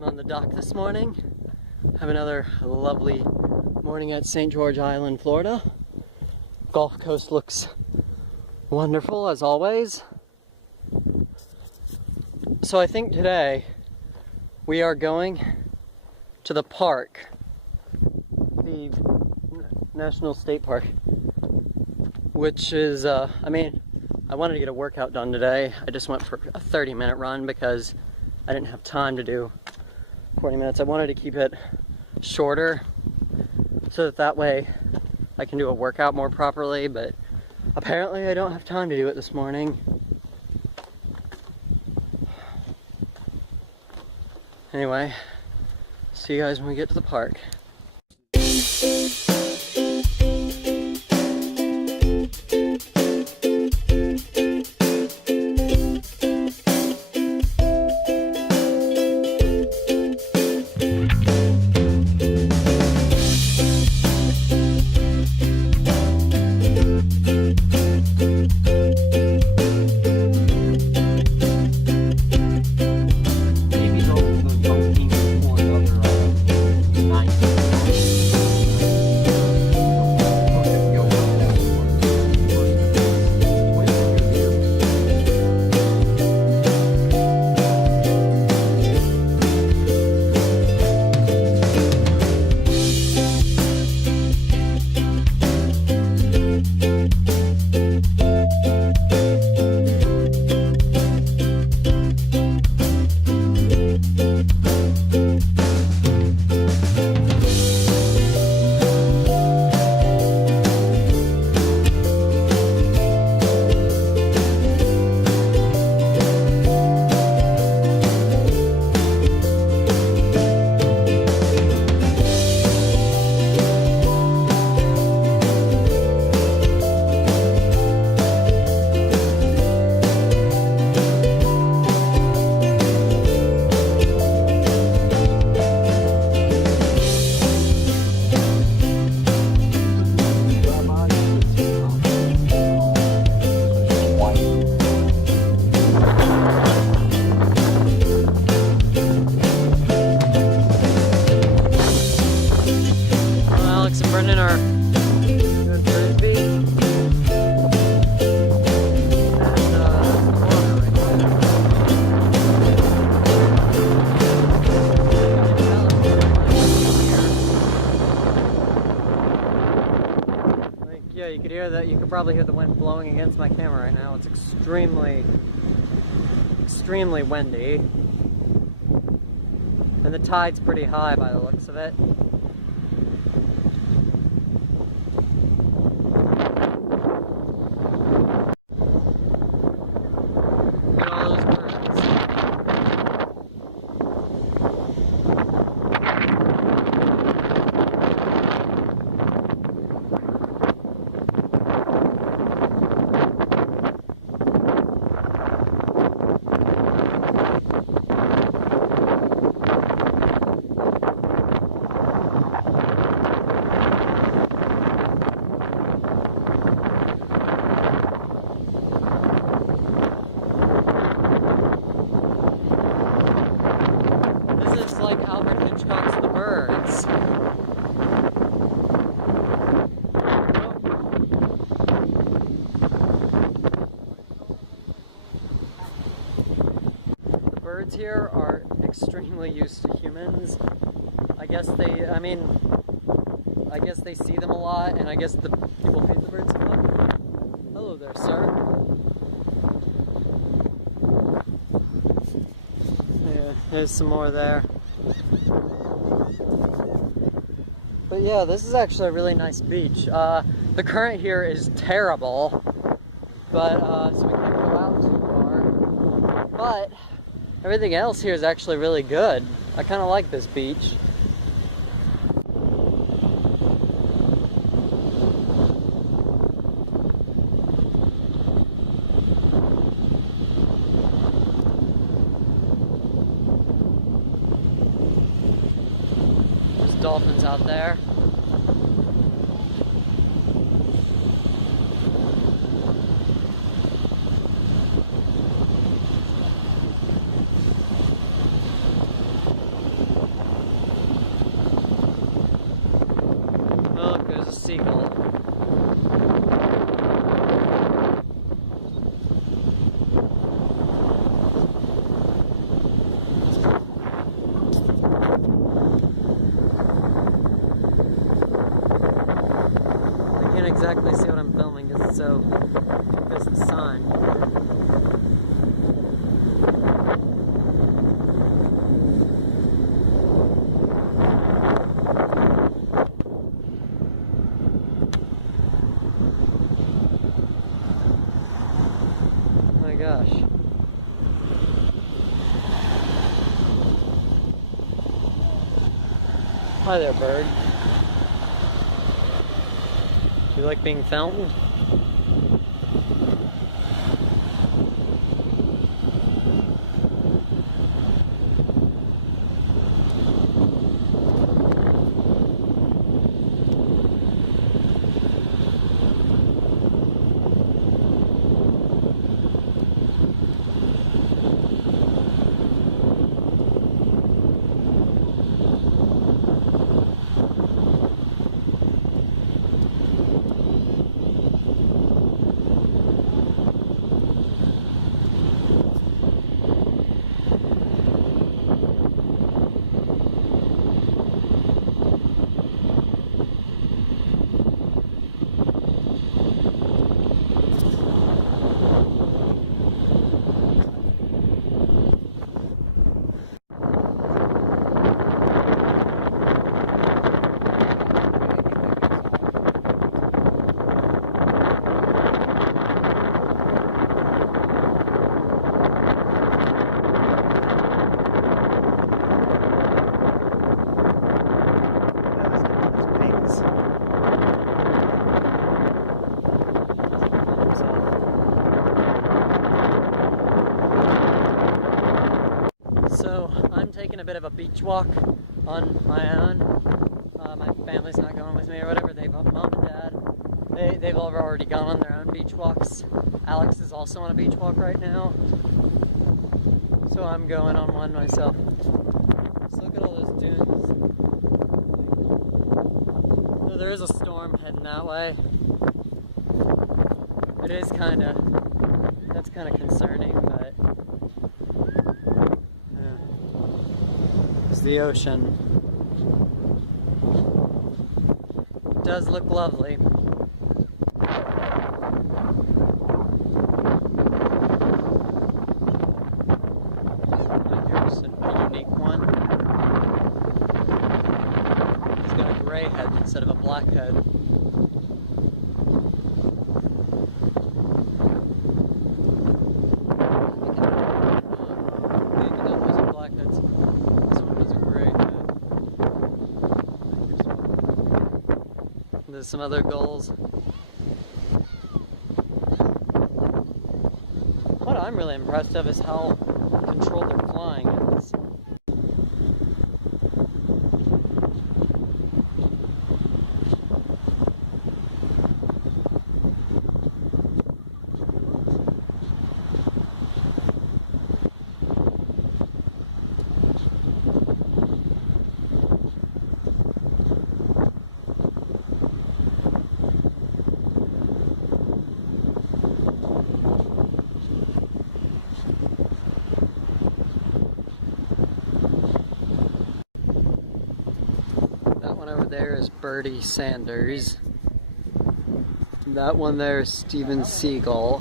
I'm on the dock this morning. Have another lovely morning at St. George Island, Florida. Gulf Coast looks wonderful as always. So I think today we are going to the park, the National State Park, which is, I wanted to get a workout done today. I just went for a 30-minute run because I didn't have time to do 40 minutes. I wanted to keep it shorter so that way I can do a workout more properly, but apparently I don't have time to do it this morning. Anyway, see you guys when we get to the park. You could hear that. You could probably hear the wind blowing against my camera right now. It's extremely windy, and the tide's pretty high by the looks of it. Look at all those birds. Like Alfred Hitchcock's The Birds. The birds here are extremely used to humans. I guess they see them a lot, and I guess the people feed the birds a lot. Hello there, sir. Yeah, there's some more there. But yeah, this is actually a really nice beach. The current here is terrible, but so we can't go out too far. But everything else here is actually really good. I kind of like this beach. There's dolphins out there. Hi there, bird. You like being fountained? So I'm taking a bit of a beach walk on my own. My family's not going with me or whatever. Mom and dad, they've all already gone on their own beach walks. Alex is also on a beach walk right now. So I'm going on one myself. Just look at all those dunes. So there is a storm heading that way. It is that's kind of concerning, but it's the ocean. It does look lovely. Here's a unique one. It's got a gray head instead of a black head. There's some other gulls. What I'm really impressed of is how controlled their flying is. Over there is Bertie Sanders. That one there is Steven Seagal.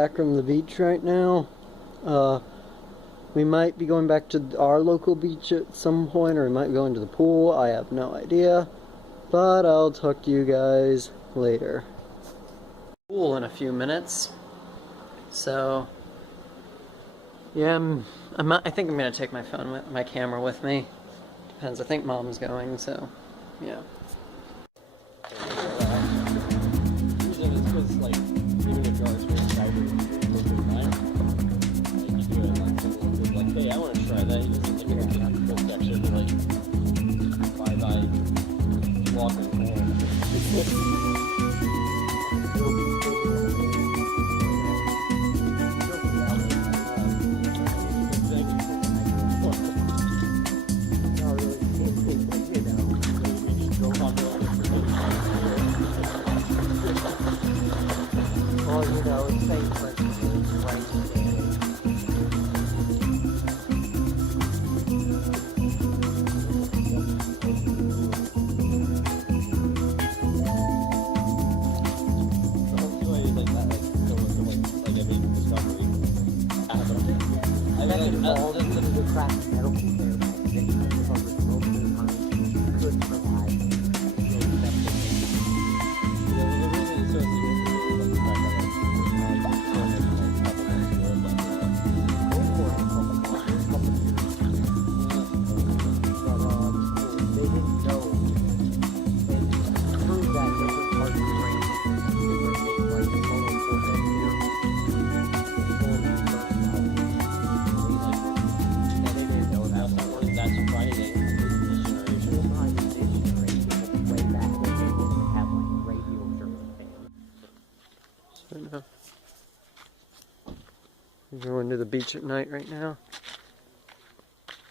back from the beach right now. We might be going back to our local beach at some point, or we might be going to the pool. I have no idea, but I'll talk to you guys later. Pool in a few minutes, so yeah, I think I'm gonna take my phone, my camera with me. Depends. I think Mom's going, so yeah. Hey, I want to try that. You just give me a full section to like by walking home. Well, you know, it's safe, but it's right. We're going to the beach at night right now.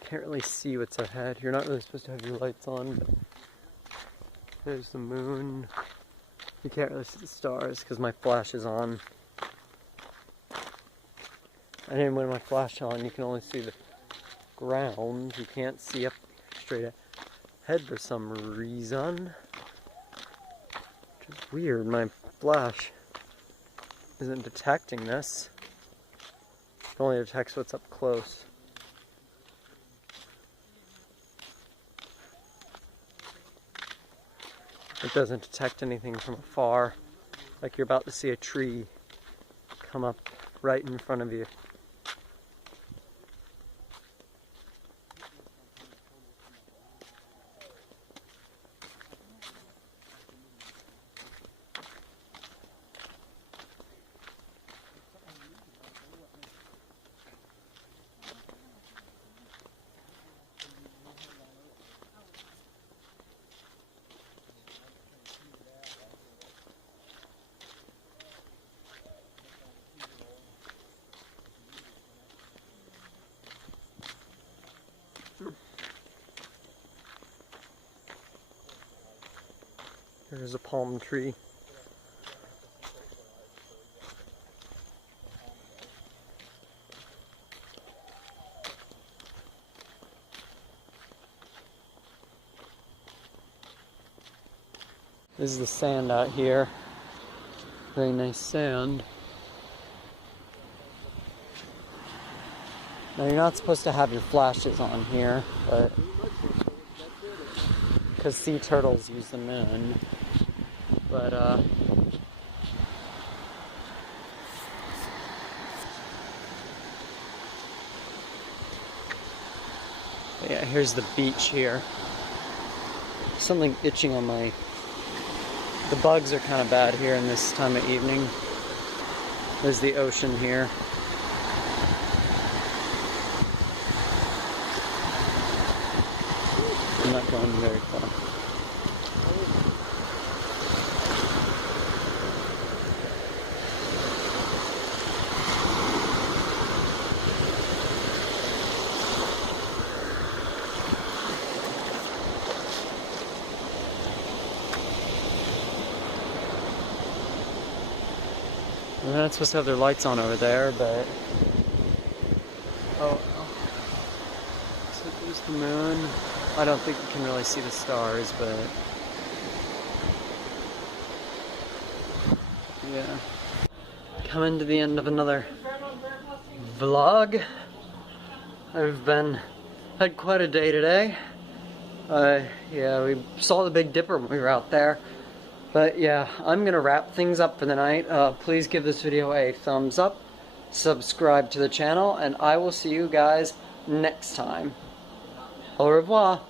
Can't really see what's ahead. You're not really supposed to have your lights on, but there's the moon. You can't really see the stars because my flash is on. And then when my flash is on, you can only see the ground. You can't see up straight ahead for some reason. Which is weird. My flash isn't detecting this. It only detects what's up close. It doesn't detect anything from afar, like you're about to see a tree come up right in front of you. There's a palm tree. This is the sand out here. Very nice sand. Now you're not supposed to have your flashes on here, but because sea turtles use the moon. But yeah, here's the beach here. Something itching on my... The bugs are kind of bad here in this time of evening. There's the ocean here. I'm not going very far. They're not supposed to have their lights on over there, but... Oh, so there's the moon. I don't think you can really see the stars, but... Yeah. coming to the end of another vlog. I've had quite a day today. Yeah, we saw the Big Dipper when we were out there. But yeah, I'm gonna wrap things up for the night. Please give this video a thumbs up, subscribe to the channel, and I will see you guys next time. Au revoir.